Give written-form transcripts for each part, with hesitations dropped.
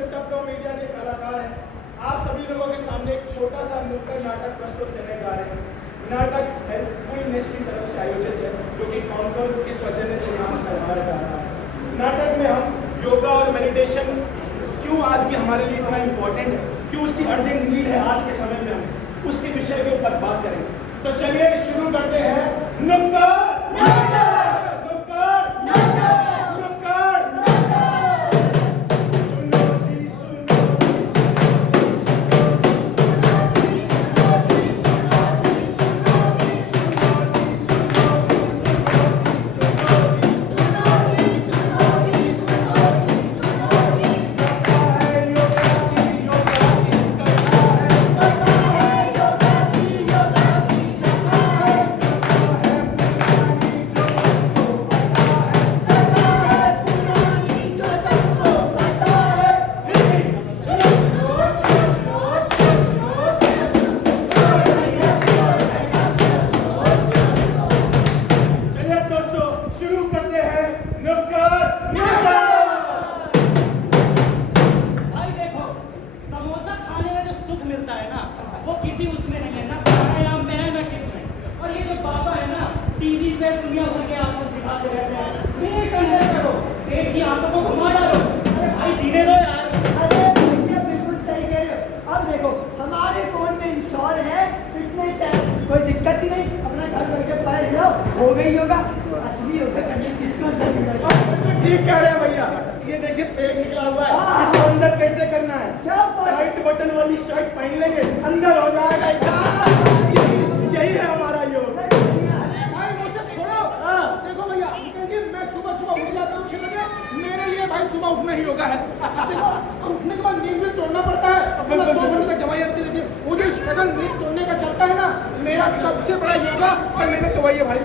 Lift up pro media के कलाकार हैं। आप सभी लोगों के सामने एक छोटा सा नुक्कड़ नाटक प्रस्तुत करने जा रहे हैं। नाटक हेल्पफुलनेस की तरफ से आयोजित है, जो कि काउंटर के सौजन्य से काम करवाया जा रहा है। नाटक में हम योगा और मेडिटेशन क्यों आज भी हमारे लिए इतना इम्पोर्टेंट है, क्यों उसकी अर्जेंट नीड है आज के समय में, हम उसके विषय के ऊपर बात करेंगे। तो चलिए शुरू करते हैं। नुक्कड़ हो गई होगा। असली योगा करने किसको जरूरत? ठीक कह रहे हैं भैया। ये देखिए पेट निकला हुआ है, इसको अंदर कैसे करना है? क्या टाइट बटन वाली शर्ट पहन लेंगे, अंदर हो जाएगा। यही है हमारा योग। भाई वो सब छोड़ो। देखो भैया, मैं सुबह सुबह उठ जाता हूँ 6 बजे। मेरे लिए भाई सुबह उठना ही योगा है। देखो अब उठने के बाद नींद भी तोड़ना पड़ता है, अपना 2 घंटे तक जमाई रहती है। वो जो स्ट्रगल नींद तोड़ने का चलता है ना, मेरा सबसे बड़ा योगा और मैंने तो वही है भाई।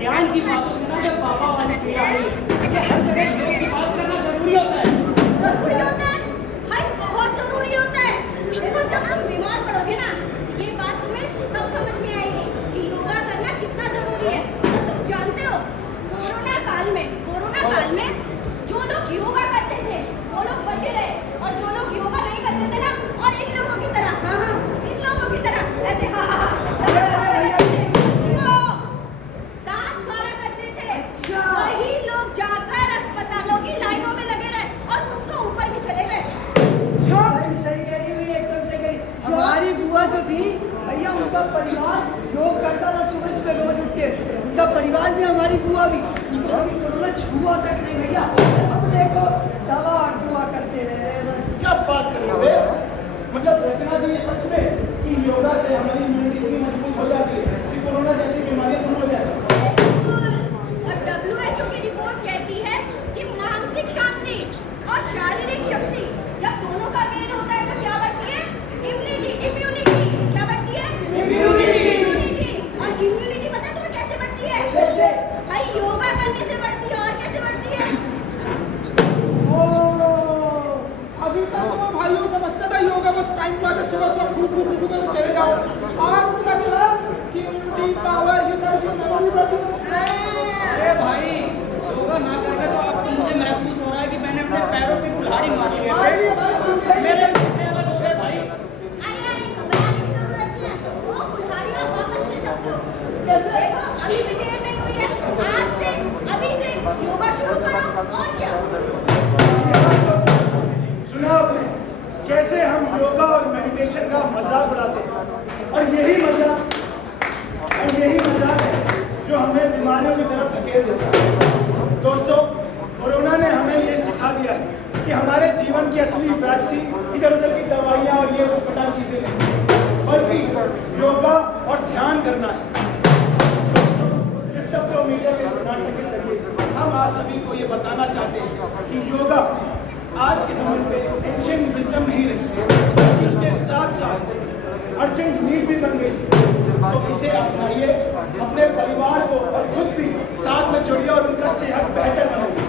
ज्ञान की बातों से ना जब बाबा वाली पीड़ा आई है, हर जगह योग की बात करना जरूरी होता है। जरूरी होता है भाई, बहुत जरूरी होता है। देखो जब तुम बीमार पड़ोगे ना, ये बात तुम्हें तब समझ में आएगी कि योगा करना कितना जरूरी है। और तुम जानते हो कोरोना काल में जो लोग योगा करते थे वो लोग बचे रहे, और जो लोग योगा नहीं करते थे ना, और इन लोगों की तरह इन लोगों की तरह ऐसे वही लोग जाकर अस्पतालों की लाइनों में लगे रहे और उसको ऊपर भी चले गए। सही कह रही हुई, एकदम सही कह रही। हमारी बुआ जो थी भैया, उनका परिवार योग करता था सुबह सुबह रोज उठ के। उनका परिवार भी, हमारी बुआ भी, कभी कोरोना छुआ तक नहीं भैया। अब देखो दवा और दुआ करते रहे बस। क्या बात कर रहे हो? मतलब रचना जी, ये सच में कि योगा से हमारी इम्यूनिटी इतनी मजबूत हो जाती है कि कोरोना जैसी बीमारियां दूर हो जाए। और WHO की रिपोर्ट कहती है कि मानसिक शांति और शारीरिक शक्ति जब दोनों का मेल होता है तो क्या बढ़ती है? इम्यूनिटी। क्या बढ़ती है? इम्यूनिटी। और इम्यूनिटी पता है तुम्हें कैसे बढ़ती है? कैसे? भाई योगा करने से बढ़ती है। और कैसे बढ़ती है? अभी तक तो भाइयों समझता था योगा बस टाइम पास है, सुबह सुबह फूक करके चले जाओ। आज पता चला कि इम्यूनिटी पावर ये सारी चीजें जरूरी बढ़ती है। अरे भाई, योगा ना करके तो अब तो मुझे महसूस हो रहा है कि मैंने अपने पैरों पे कुल्हाड़ी मारी है। मेरे घुटने अलग हो गए भाई। अरे घबराने की जरूरत नहीं है, वो कुल्हाड़ी आप वापस ले सकते हो। कैसे? देखो अभी भी देर नहीं हुई है, आज से अभी से योगा शुरू करो। और क्या सुना आपने कैसे हम योगा और मेडिटेशन का मजाक उड़ाते हैं, और यही मजाक है जो हमें बीमारियों की तरफ धकेल देता है। दोस्तों, कोरोना ने हमें ये सिखा दिया है कि हमारे जीवन की असली वैक्सीन इधर उधर की दवाइयाँ और ये वो पता चीजें नहीं, बल्कि योगा और ध्यान करना है। लिफ्ट अप प्रो मीडिया के इस नाटक के जरिए हम आप सभी को ये बताना चाहते हैं कि योगा आज के समय पे एंशिएंट विजडम नहीं रही, बल्कि उसके साथ साथ अर्जेंट नीड भी बन गई। तो इसे अपनाइए, खुद भी साथ में जुड़िए और उनका सेहत बेहतर बनाइए।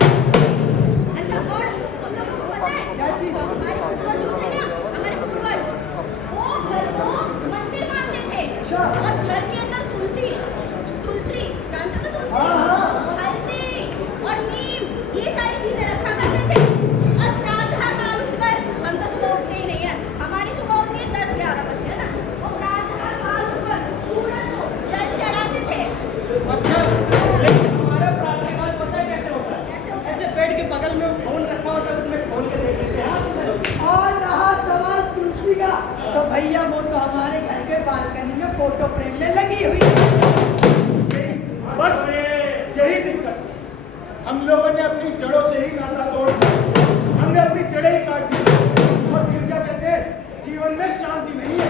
अच्छा, और तुम लोगों को पता है क्या चीज? हमारे पूर्वज जो थे ना, हमारे पूर्वज वो घर को मंदिर मानते थे। अच्छा। और घर के अंदर तुलसी तुलसी जानते हो तुलसी, हाँ। हल्दी और नीम ये सारी चीजें रखा करते थे। और प्रातः काल उठकर, हम तो सुबह उठते ही नहीं है, हमारी सुबह होती है 10-11 बजे, है ना। वो प्रातः काल उठकर सूरज को जल चढ़ाते थे। अच्छा, लेकिन हमारा प्रातःकाल पता है कैसे होता है? कैसे होता है? ऐसे बेड के बगल में फोन रखा होता है, उसमें खोल के देख लेते हैं। हाँ, और रहा सवाल तुलसी का, तो भैया वो तो हमारे घर के बालकनी में फोटो फ्रेम में लगी हुई है। बस यही दिक्कत है। हम लोगों ने अपनी जड़ों से ही नाता तोड़ दिया, हमने अपनी जड़ें ही काट दी और फिर क्या कहते हैं, जीवन में शांति नहीं है।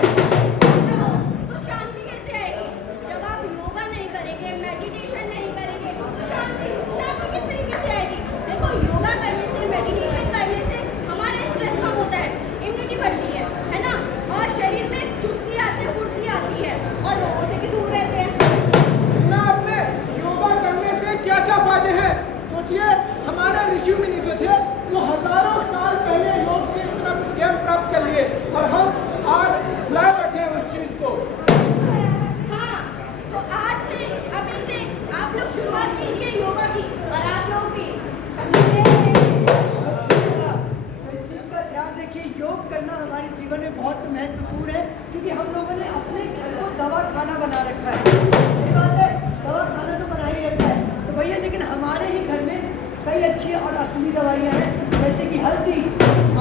तो शांति कैसे आएगी जब आप योगा नहीं करेंगे, मेडिटेशन नहीं करेंगे, तो शांति शांति किस तरीके से आएगी? देखो, योगा करने से, मेडिटेशन करने से हमारे स्ट्रेस कम होता है, इम्यूनिटी बढ़ती है ना। और शरीर में चुस्ती आती है, फुर्ती आती है और लोगों से भी दूर रहते हैं। सुना आपने योगा करने से क्या क्या फायदे हैं? सोचिए, हमारे ऋषि मुनि जो थे वो हजारों साल पहले योग से इतना कुछ ज्ञान प्राप्त कर लिए और हम आज भुलाए बैठे हैं उस चीज को। हाँ, तो आज से, अभी से आप लोग शुरुआत कीजिए योगा की, और आप लोग भी अच्छा, तो इस चीज का ध्यान रखिए, योग करना हमारे जीवन में बहुत महत्वपूर्ण है, क्योंकि हम लोगों ने अपने घर को दवा खाना बना रखा है। सही बात है, दवा खाना तो बना ही रखा है। तो भैया लेकिन हमारे ही घर में कई अच्छी और असली दवाइयाँ हैं, जैसे कि हल्दी,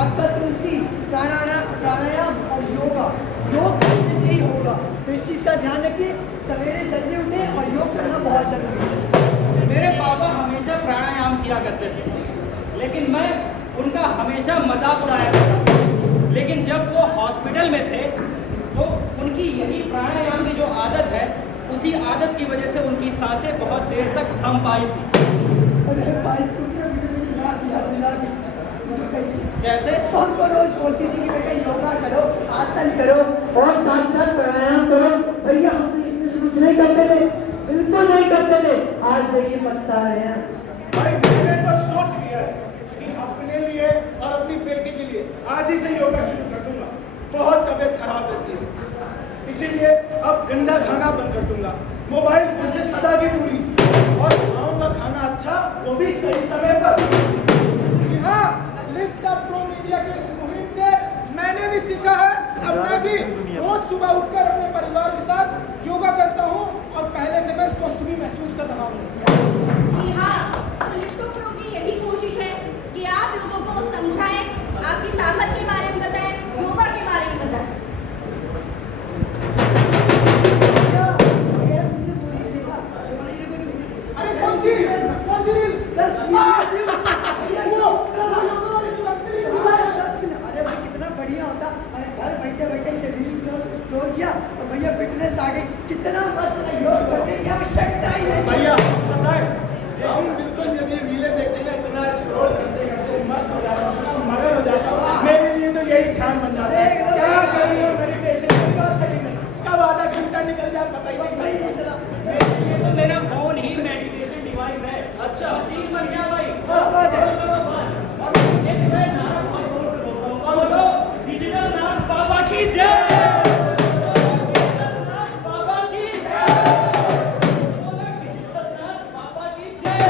आपका तुलसी, प्राणायाम और योगा। योग करने से ही होगा, तो इस चीज का ध्यान रखिए, सवेरे जल्दी उठें और योग करना बहुत जरूरी है। मेरे पापा हमेशा प्राणायाम किया करते थे, लेकिन मैं उनका हमेशा मजाक उड़ाया करता था। लेकिन जब वो हॉस्पिटल में थे तो उनकी यही प्राणायाम की जो आदत है, उसी आदत की वजह से उनकी सांसें बहुत देर तक थम पाई थी। अरे भाई तुमने मुझे मेरी याद दिला दी। मुझे कैसे कैसे? हमको रोज बोलती थी कि बेटा योगा करो, आसन करो और साथ साथ प्राणायाम करो। भैया हम तो इसमें से कुछ नहीं करते थे, बिल्कुल नहीं करते थे। आज देखिए पछता रहे हैं। भाई मैंने तो सोच लिया है कि अपने लिए और अपनी बेटी के लिए आज ही से योगा शुरू कर दूंगा। बहुत तबीयत खराब रहती है, इसीलिए अब गंदा खाना बंद कर दूंगा, मोबाइल फोन से सदा की दूरी, और खाऊंगा खाना अच्छा, वो भी सही समय पर। जी हाँ, लिफ्ट का प्रो मीडिया के इस मुहिम से मैंने भी सीखा है। अब मैं भी रोज सुबह उठकर अपने परिवार के साथ योगा करता हूँ और पहले से मैं स्वस्थ भी महसूस कर रहा हूँ। जी हाँ, तो लिफ्टो प्रो की यही कोशिश है कि आप लोगों को समझाएं, आपकी ताकत के बारे में बताएं, योगा के बारे में बताएं। अरे कौन सी रील? 10 मिनट। अरे भाई कितना बढ़िया होता, अरे घर बैठे बैठे इसे रील स्टोर किया और भैया फिटनेस आ गई, कितना मस्त है। योग करने की आवश्यकता ही नहीं। भैया पता है, हम बिल्कुल जब ये रीलें देखते हैं ना, इतना स्क्रॉल करते करते मस्त हो जाता हूँ, इतना मगन हो जाता हूँ। मेरे लिए तो यही ध्यान बन जाता है, क्या करूँगा मेडिटेशन की बात करेंगे, कब आधा घंटा निकल जाए पता ही नहीं भाई चला ये तो मेरा फोन ही मेडिटेशन डिवाइस है। अच्छा, मशीन बन गया भाई। बहुत है। और एक मैं नारा बहुत जोर से बोलता हूँ, बोलो डिजिटल नाथ बाबा की जय। डिजिटल नाथ बाबा की जय। बोलो डिजिटल नाथ बाबा की जय।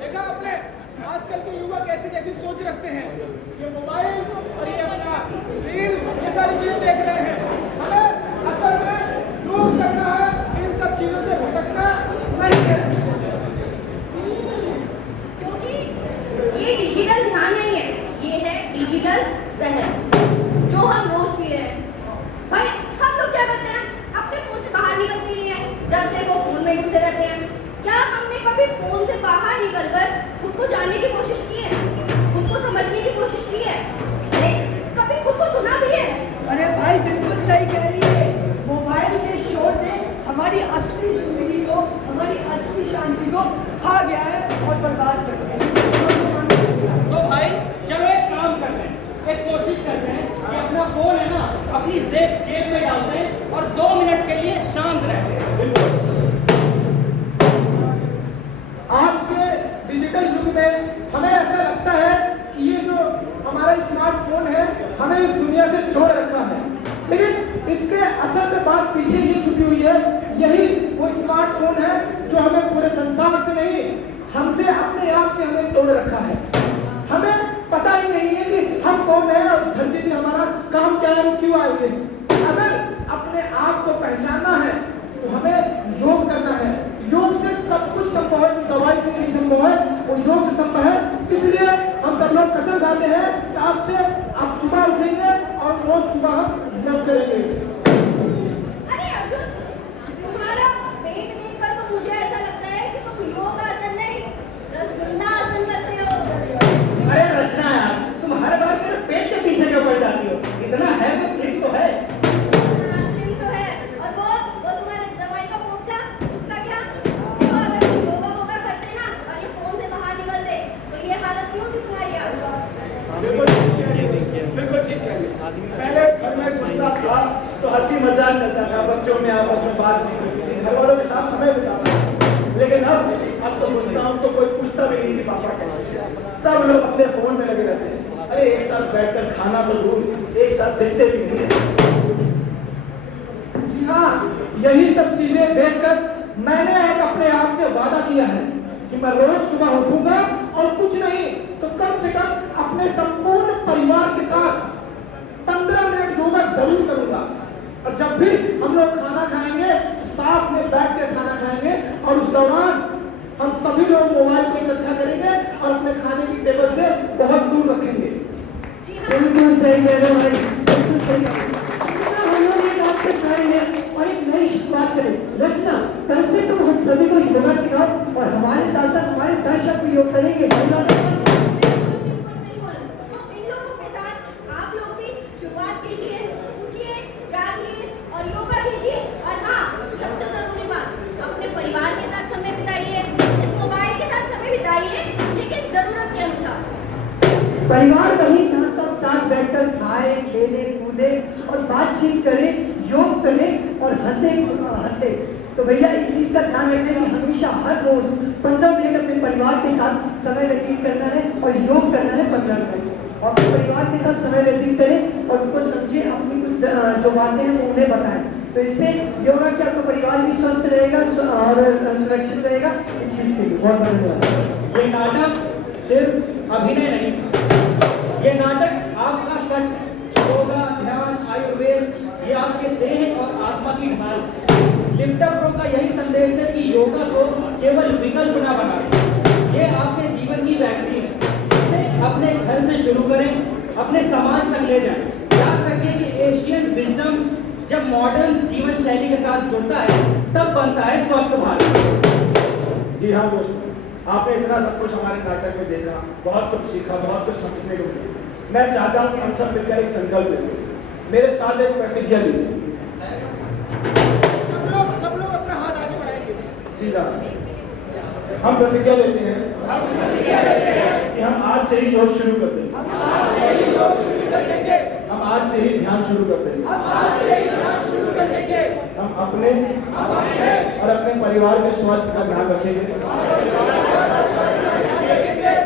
देखा आपने आजकल के युवा कैसी कैसी सोच रखते हैं, ये मोबाइल और ये अपना रील, ये सारी चीजें देख रहे हैं। हमें असल में योग करना है, इन सब चीजों से भटकना नहीं है। क्योंकि ये डिजिटल ध्यान नहीं है, ये है डिजिटल शहर जो हम रोज पी रहे हैं। भाई हम लोग क्या करते हैं, अपने फोन से बाहर निकलते ही नहीं है, जब देखो फोन में घुसे रहते हैं। क्या हमने कभी फोन से बाहर निकलकर खुद को जानने की कोशिश की है, खुद को समझने की कोशिश की है? अरे कभी खुद को सुना भी है? अरे भाई बिल्कुल सही कह रही है। मोबाइल के शोर ने हमारी असली जिंदगी को, हमारी असली शांति को खा गया है और बर्बाद कर दिया है। तो भाई चलो एक काम करते हैं, एक कोशिश करते हैं कि अपना फोन है ना अपनी जेब में डालते हैं और 2 मिनट के लिए शांत पीछे ये छुपी हुई है, यही वो स्मार्टफोन है जो हमें पूरे संसार से नहीं, हमसे अपने आप से हमें तोड़ रखा है। हमें पता ही नहीं है कि हम कौन है और धरती पे हमारा काम क्या है, क्यों आए हैं। अगर अपने आप को पहचानना है तो हमें योग करना है। योग से सब कुछ संभव है, जो दवाई से नहीं संभव है वो योग से संभव है। इसलिए हम सब लोग कसम खाते हैं कि आपसे आप सुबह उठेंगे और रोज सुबह हम योग करेंगे। अरे अर्जुन, तुम्हारा पेट देखकर तो मुझे ऐसा लगता है कि तुम योग आसन नहीं, रसगुल्ला आसन करते हो। अरे रचना यार, तुम हर बार मेरे पेट के पीछे क्यों पड़ जाती हो? इतना है तो स्लिम तो है। असली तो है। और वो तुम्हारे दवाई का पोटला, उसका क्या? वो अगर तुम योगा करते ना और ये फोन से बाहर निकलते तो ये हालत क्यों थी तुम्हारी आज? बिल्कुल ठीक कह रही है, बिल्कुल ठीक कह रही है। पहले घर में गुस्सा था तो हंसी मजाक चलता था, बच्चों में आपस में बातचीत होती थी, घर वालों के साथ समय बिताता था। लेकिन अब तो गुस्सा हूं तो कोई पूछता भी नहीं कि पापा कैसे हैं। सब लोग अपने फोन में लगे रहते हैं। अरे एक साथ बैठकर खाना तो दूर, एक साथ दिखते भी नहीं है। जी हाँ, यही सब चीजें देखकर मैंने एक अपने आप से वादा किया है कि मैं रोज सुबह उठूंगा और कुछ नहीं तो कम से कम अपने संपूर्ण परिवार के साथ 15 मिनट योगा जरूर करूंगा। और जब भी हम लोग खाना खाएंगे साथ में बैठ कर खाना खाएंगे और उस दौरान हम सभी लोग मोबाइल को इकट्ठा करेंगे और अपने खाने की टेबल से बहुत दूर रखेंगे। जी हाँ। बिल्कुल सही कह रहे हो भाई, बिल्कुल सही कह रहे हो। हम लोग एक आपसे करेंगे और एक नई शुरुआत करें। रचना, कल से तुम हम सभी को योगा सिखाओ और हमारे साथ साथ हमारे दर्शक भी योग करेंगे। बिल्कुल। तो इन लोगों के साथ आप लोग भी शुरुआत कीजिए, उठिए, जागिए और योगा कीजिए। और हाँ, सबसे जरूरी बात, अपने परिवार के साथ समय बिताइए, इस मोबाइल के साथ समय बिताइए, लेकिन जरूरत के अनुसार। परिवार वही जहाँ सब साथ बैठकर खाए, खेले, कूदे और बातचीत करें, योग करें और हंसे। तो भैया इस चीज का ध्यान रखें कि हमेशा हर रोज 15 मिनट अपने परिवार के साथ समय व्यतीत करना है और योग करना है 15 मिनट। और अपने परिवार के साथ समय व्यतीत करें और उनको समझे, अपनी कुछ जो बातें हैं वो उन्हें बताएं। तो इससे योगा कि आपका परिवार भी स्वस्थ रहेगा और सुरक्षित रहेगा। इस चीज के लिए बहुत धन्यवाद। ये नाटक सिर्फ अभिनय नहीं, ये नाटक आपका सच है। योगा, ध्यान, आयुर्वेद, ये आपके देह और आत्मा की ढाल। लिफ्ट अप प्रो का यही संदेश है कि योगा को केवल विकल्प ना बनाएं, ये आपके जीवन की वैक्सीन है। इसे अपने घर से शुरू करें, अपने समाज तक ले जाएं। याद रखिए कि एशियन विजडम जब मॉडर्न जीवन शैली के साथ जुड़ता है तब बनता है स्वस्थ भारत। जी हाँ दोस्तों, आपने इतना सब कुछ हमारे नाटक में देखा, बहुत कुछ सीखा, बहुत कुछ समझने को मिला। मैं चाहता हूँ कि हम सब मिलकर एक संकल्प लें। मेरे साथ एक प्रतिज्ञा लीजिए। सब लोग अपना हाथ आगे बढ़ाएंगे। सीधा हम प्रतिज्ञा लेते हैं कि हम आज से ही योग शुरू कर देंगे। हम आज से ही ध्यान शुरू कर देंगे। हम अपने और अपने परिवार के स्वास्थ्य का ध्यान रखेंगे।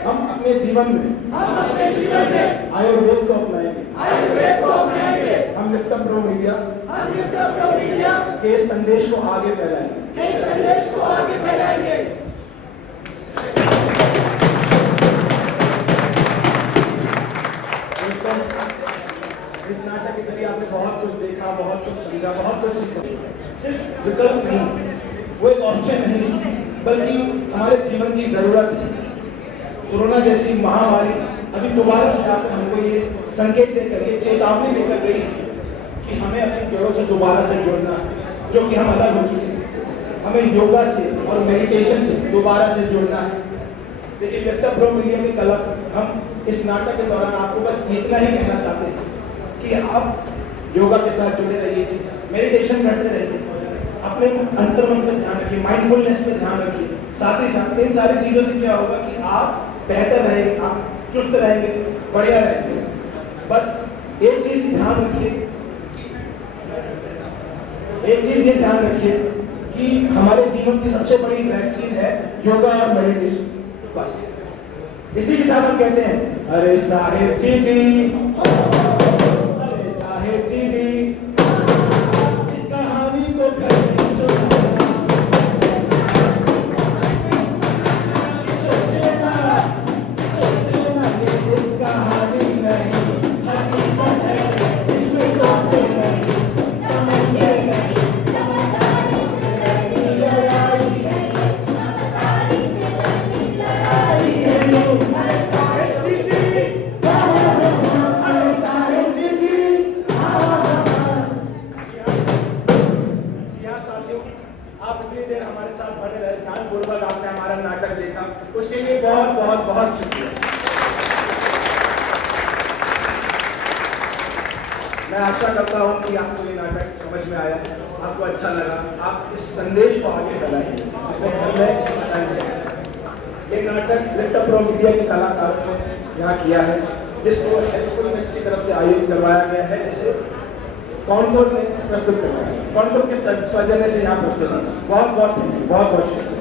हम अपने जीवन में आयुर्वेद को अपनाएंगे। हम लिफ्ट अप प्रो मीडिया के संदेश को आगे फैलाएंगे। इस नाटक के जरिए आपने बहुत कुछ देखा, बहुत कुछ समझा, बहुत कुछ सीखा। सिर्फ विकल्प नहीं, वो एक ऑप्शन नहीं, बल्कि हमारे जीवन की जरूरत है। कोरोना जैसी महामारी अभी दोबारा से आकर हमको ये संकेत देकर, ये चेतावनी देकर गई कि हमें अपनी जड़ों से दोबारा से जुड़ना है, जो कि हम अलग हो चुके हैं। हमें योगा से और मेडिटेशन से दोबारा से जुड़ना है। लेकिन लिफ्ट अप प्रो मीडिया के कलम हम इस नाटक के दौरान आपको बस इतना ही कहना चाहते हैं कि आप योगा के साथ जुड़े रहिए, मेडिटेशन करते रहिए, अपने अंतर्मन पर ध्यान रखिए, माइंडफुलनेस पे ध्यान रखिए। साथ ही साथ इन सारी चीज़ों से क्या होगा कि आप बेहतर रहेंगे, आप चुस्त रहेंगे, बढ़िया रहेंगे। बस एक चीज़ ध्यान रखिए, एक चीज़ ये ध्यान रखिए कि हमारे जीवन की सबसे बड़ी वैक्सीन है योगा और मेडिटेशन। बस इसी के साथ हम कहते हैं, अरे साहेब जी जी, अरे साहेब जी जी, इस कहानी साथियों, आप इतनी देर हमारे साथ बने रहे, ध्यानपूर्वक आपने हमारा नाटक देखा, उसके लिए बहुत बहुत बहुत शुक्रिया। मैं आशा करता हूँ कि आपको ये नाटक समझ में आया, आपको अच्छा लगा, आप इस संदेश को आगे फैलाएंगे, अपने घर में बताएंगे। ये नाटक लिफ्ट अप प्रो मीडिया के कलाकारों ने यहाँ किया है, जिसको हेल्पफुलनेस की तरफ से आयोजित करवाया गया है, जिसे कॉन्कोर ने प्रस्तुत करवाया, कॉन्कोर के सौजन्य से यहाँ प्रस्तुत है। बहुत बहुत थैंक यू, बहुत बहुत शुक्रिया।